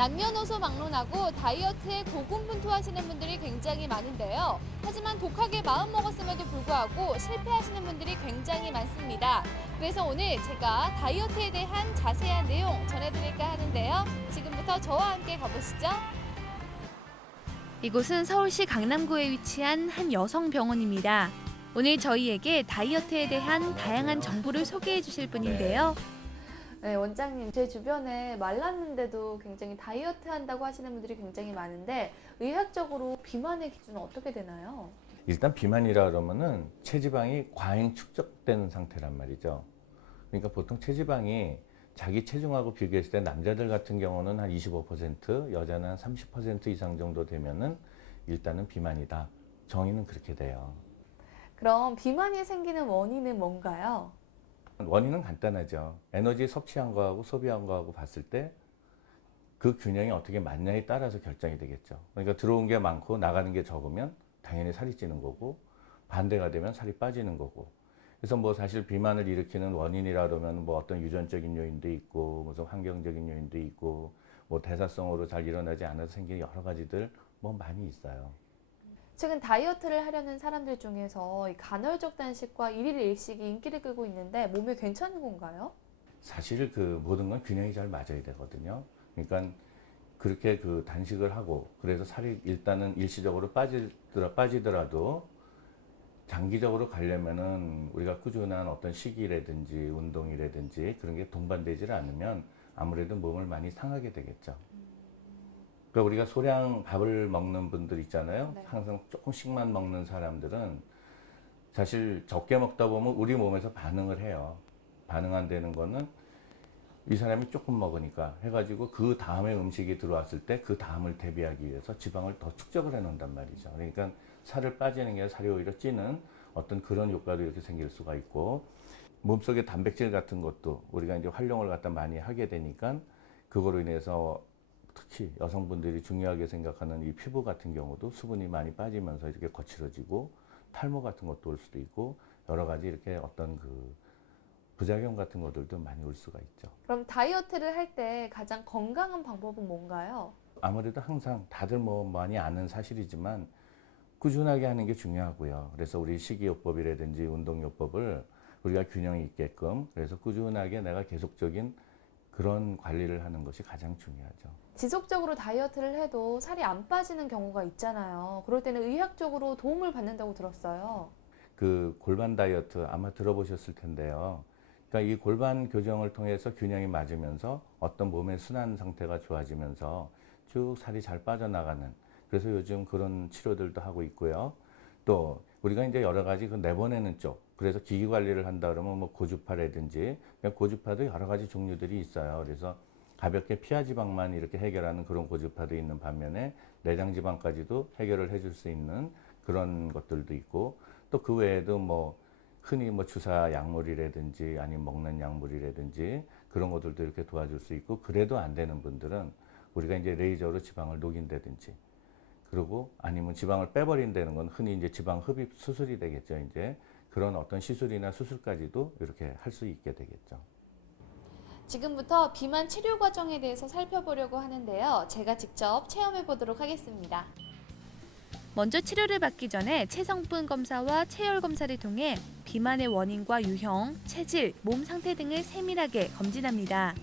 남녀노소 막론하고 다이어트에 고군분투하시는 분들이 굉장히 많은데요. 하지만 독하게 마음먹었음에도 불구하고 실패하시는 분들이 굉장히 많습니다. 그래서 오늘 제가 다이어트에 대한 자세한 내용 전해드릴까 하는데요. 지금부터 저와 함께 가보시죠. 이곳은 서울시 강남구에 위치한 한 여성병원입니다. 오늘 저희에게 다이어트에 대한 다양한 정보를 소개해 주실 분인데요. 네, 원장님, 제 주변에 말랐는데도 굉장히 다이어트 한다고 하시는 분들이 굉장히 많은데 의학적으로 비만의 기준은 어떻게 되나요? 일단 비만이라 그러면은 체지방이 과잉 축적되는 상태란 말이죠. 그러니까 보통 체지방이 자기 체중하고 비교했을 때 남자들 같은 경우는 한 25%, 여자는 한 30% 이상 정도 되면은 일단은 비만이다. 정의는 그렇게 돼요. 그럼 비만이 생기는 원인은 뭔가요? 원인은 간단하죠. 에너지 섭취한 거하고 소비한 거하고 봤을 때 그 균형이 어떻게 맞냐에 따라서 결정이 되겠죠. 그러니까 들어온 게 많고 나가는 게 적으면 당연히 살이 찌는 거고, 반대가 되면 살이 빠지는 거고. 그래서 뭐 사실 비만을 일으키는 원인이라 그러면 뭐 어떤 유전적인 요인도 있고, 무슨 환경적인 요인도 있고, 뭐 대사성으로 잘 일어나지 않아서 생기는 여러 가지들 뭐 많이 있어요. 최근 다이어트를 하려는 사람들 중에서 이 간헐적 단식과 일일 일식이 인기를 끌고 있는데 몸에 괜찮은 건가요? 사실 그 모든 건 균형이 잘 맞아야 되거든요. 그러니까 그렇게 그 단식을 하고 그래서 살이 일단은 일시적으로 빠지더라도 장기적으로 가려면은 우리가 꾸준한 어떤 식이라든지 운동이라든지 그런 게 동반되질 않으면 아무래도 몸을 많이 상하게 되겠죠. 그러니까 우리가 소량 밥을 먹는 분들 있잖아요. 네. 항상 조금씩만 먹는 사람들은 사실 적게 먹다 보면 우리 몸에서 반응을 해요. 반응 안 되는 거는 이 사람이 조금 먹으니까 해가지고 그 다음에 음식이 들어왔을 때 그 다음을 대비하기 위해서 지방을 더 축적을 해 놓는단 말이죠. 그러니까 살을 빠지는 게 아니라 살이 오히려 찌는 어떤 그런 효과도 이렇게 생길 수가 있고, 몸속에 단백질 같은 것도 우리가 이제 활용을 갖다 많이 하게 되니까 그거로 인해서 특히 여성분들이 중요하게 생각하는 이 피부 같은 경우도 수분이 많이 빠지면서 이렇게 거칠어지고 탈모 같은 것도 올 수도 있고 여러 가지 이렇게 어떤 그 부작용 같은 것들도 많이 올 수가 있죠. 그럼 다이어트를 할 때 가장 건강한 방법은 뭔가요? 아무래도 항상 다들 뭐 많이 아는 사실이지만 꾸준하게 하는 게 중요하고요. 그래서 우리 식이요법이라든지 운동요법을 우리가 균형이 있게끔 그래서 꾸준하게 내가 계속적인 그런 관리를 하는 것이 가장 중요하죠. 지속적으로 다이어트를 해도 살이 안 빠지는 경우가 있잖아요. 그럴 때는 의학적으로 도움을 받는다고 들었어요. 그 골반 다이어트 아마 들어보셨을 텐데요. 그러니까 이 골반 교정을 통해서 균형이 맞으면서 어떤 몸의 순환 상태가 좋아지면서 쭉 살이 잘 빠져나가는, 그래서 요즘 그런 치료들도 하고 있고요. 또 우리가 이제 여러 가지 그 내보내는 쪽, 그래서 기기 관리를 한다 그러면 뭐 고주파라든지, 고주파도 여러 가지 종류들이 있어요. 그래서 가볍게 피하 지방만 이렇게 해결하는 그런 고주파도 있는 반면에 내장 지방까지도 해결을 해줄 수 있는 그런 것들도 있고, 또 그 외에도 뭐 흔히 뭐 주사 약물이라든지 아니면 먹는 약물이라든지 그런 것들도 이렇게 도와줄 수 있고, 그래도 안 되는 분들은 우리가 이제 레이저로 지방을 녹인다든지, 그리고 아니면 지방을 빼버린다는 건 흔히 이제 지방 흡입 수술이 되겠죠. 이제 그런 어떤 시술이나 수술까지도 이렇게 할 수 있게 되겠죠. 지금부터 비만 치료 과정에 대해서 살펴보려고 하는데요. 제가 직접 체험해 보도록 하겠습니다. 먼저 치료를 받기 전에 체성분 검사와 체열 검사를 통해 비만의 원인과 유형, 체질, 몸 상태 등을 세밀하게 검진합니다.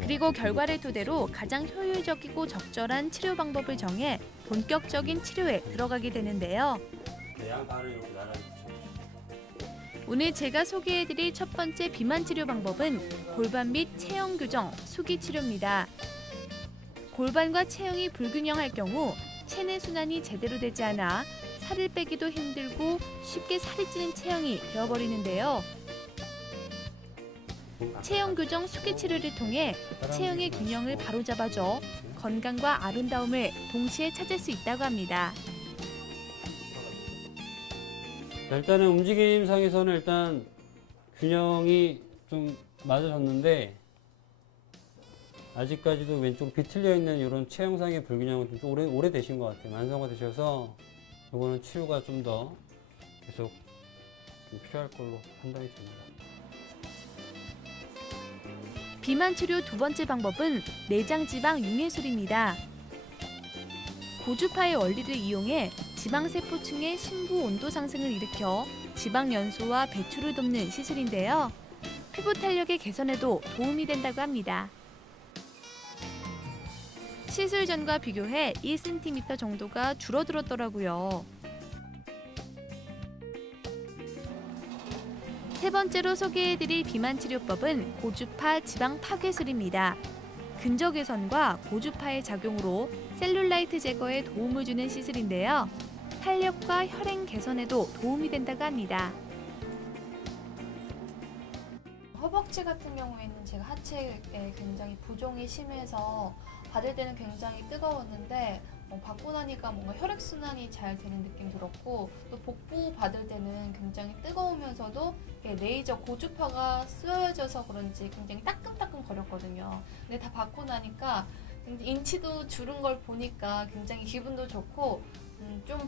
그리고 결과를 토대로 가장 효율적이고 적절한 치료 방법을 정해 본격적인 치료에 들어가게 되는데요. 양발을 이렇게 나란히 오늘 제가 소개해드릴 첫 번째 비만 치료 방법은 골반 및 체형 교정, 수기 치료입니다. 골반과 체형이 불균형할 경우 체내 순환이 제대로 되지 않아 살을 빼기도 힘들고 쉽게 살이 찌는 체형이 되어버리는데요. 체형 교정 수기 치료를 통해 체형의 균형을 바로잡아줘 건강과 아름다움을 동시에 찾을 수 있다고 합니다. 일단은 움직임상에서는 일단 균형이 좀 맞아졌는데 아직까지도 왼쪽 비틀려 있는 이런 체형상의 불균형은 좀 오래되신 것 같아요. 만성화되셔서 이거는 치료가 좀 더 계속 좀 필요할 걸로 판단이 됩니다. 비만 치료 두 번째 방법은 내장 지방 융해술입니다. 고주파의 원리를 이용해 지방세포층의 심부 온도 상승을 일으켜 지방 연소와 배출을 돕는 시술인데요. 피부 탄력의 개선에도 도움이 된다고 합니다. 시술 전과 비교해 1cm 정도가 줄어들었더라고요. 세 번째로 소개해드릴 비만 치료법은 고주파 지방 파괴술입니다. 근저 개선과 고주파의 작용으로 셀룰라이트 제거에 도움을 주는 시술인데요. 탄력과 혈행 개선에도 도움이 된다고 합니다. 허벅지 같은 경우에는 제가 하체에 굉장히 부종이 심해서 받을 때는 굉장히 뜨거웠는데 받고 나니까 뭔가 혈액순환이 잘 되는 느낌 들었고, 또 복부 받을 때는 굉장히 뜨거우면서도 레이저 고주파가 쏘여져서 그런지 굉장히 따끔따끔 거렸거든요. 근데 다 받고 나니까 인치도 줄은 걸 보니까 굉장히 기분도 좋고 좀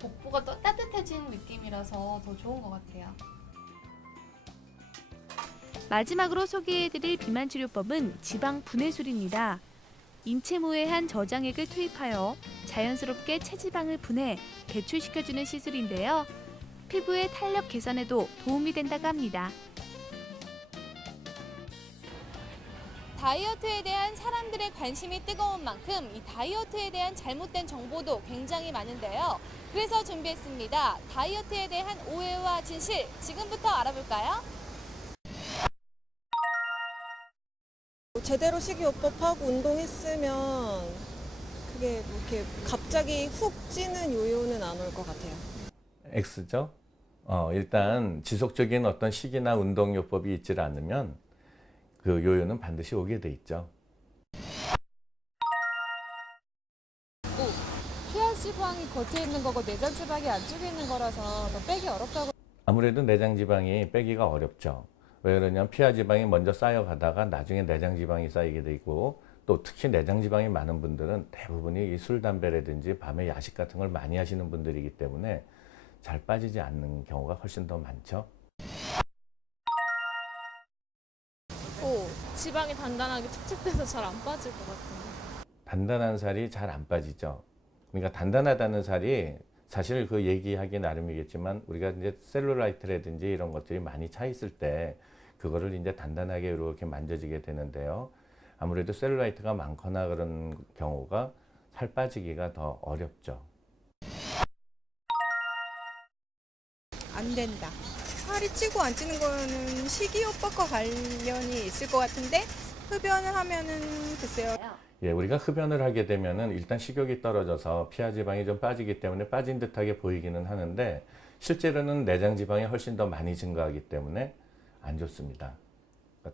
복부가 더 따뜻해진 느낌이라서 더 좋은 것 같아요. 마지막으로 소개해드릴 비만 치료법은 지방 분해술입니다. 인체모의 한 저장액을 투입하여 자연스럽게 체지방을 분해 배출시켜주는 시술인데요. 피부의 탄력 개선에도 도움이 된다고 합니다. 다이어트에 대한 사람들의 관심이 뜨거운 만큼 이 다이어트에 대한 잘못된 정보도 굉장히 많은데요. 그래서 준비했습니다. 다이어트에 대한 오해와 진실, 지금부터 알아볼까요? 제대로 식이요법하고 운동했으면 그게 뭐 이렇게 갑자기 훅 찌는 요요는 안 올 것 같아요. X죠. 일단 지속적인 어떤 식이나 운동요법이 있지 않으면 그 요요는 반드시 오게 돼 있죠. 피하 지방이 겉에 있는 거고 내장 지방이 안쪽에 있는 거라서 더 빼기 어렵다고. 아무래도 내장 지방이 빼기가 어렵죠. 왜 그러냐면 피하 지방이 먼저 쌓여가다가 나중에 내장 지방이 쌓이게 되고, 또 특히 내장 지방이 많은 분들은 대부분이 이 술, 담배라든지 밤에 야식 같은 걸 많이 하시는 분들이기 때문에 잘 빠지지 않는 경우가 훨씬 더 많죠. 지방이 단단하게 축축돼서 잘 안 빠질 것 같은데. 단단한 살이 잘 안 빠지죠. 그러니까 단단하다는 살이 사실 그 얘기하기 나름이겠지만, 우리가 이제 셀룰라이트라든지 이런 것들이 많이 차 있을 때 그거를 이제 단단하게 이렇게 만져지게 되는데요. 아무래도 셀룰라이트가 많거나 그런 경우가 살 빠지기가 더 어렵죠. 안 된다. 살이 찌고 안 찌는 거는 식이요법과 관련이 있을 것 같은데, 흡연을 하면은 글쎄요. 예, 우리가 흡연을 하게 되면은 일단 식욕이 떨어져서 피하 지방이 좀 빠지기 때문에 빠진 듯하게 보이기는 하는데, 실제로는 내장 지방이 훨씬 더 많이 증가하기 때문에 안 좋습니다.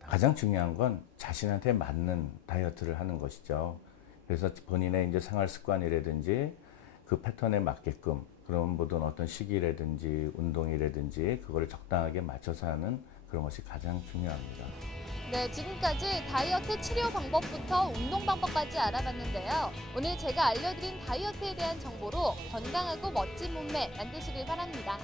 가장 중요한 건 자신한테 맞는 다이어트를 하는 것이죠. 그래서 본인의 이제 생활 습관이라든지 그 패턴에 맞게끔 그런 모든 어떤 식이라든지 운동이라든지 그거를 적당하게 맞춰서 하는 그런 것이 가장 중요합니다. 네, 지금까지 다이어트 치료 방법부터 운동 방법까지 알아봤는데요. 오늘 제가 알려드린 다이어트에 대한 정보로 건강하고 멋진 몸매 만드시길 바랍니다.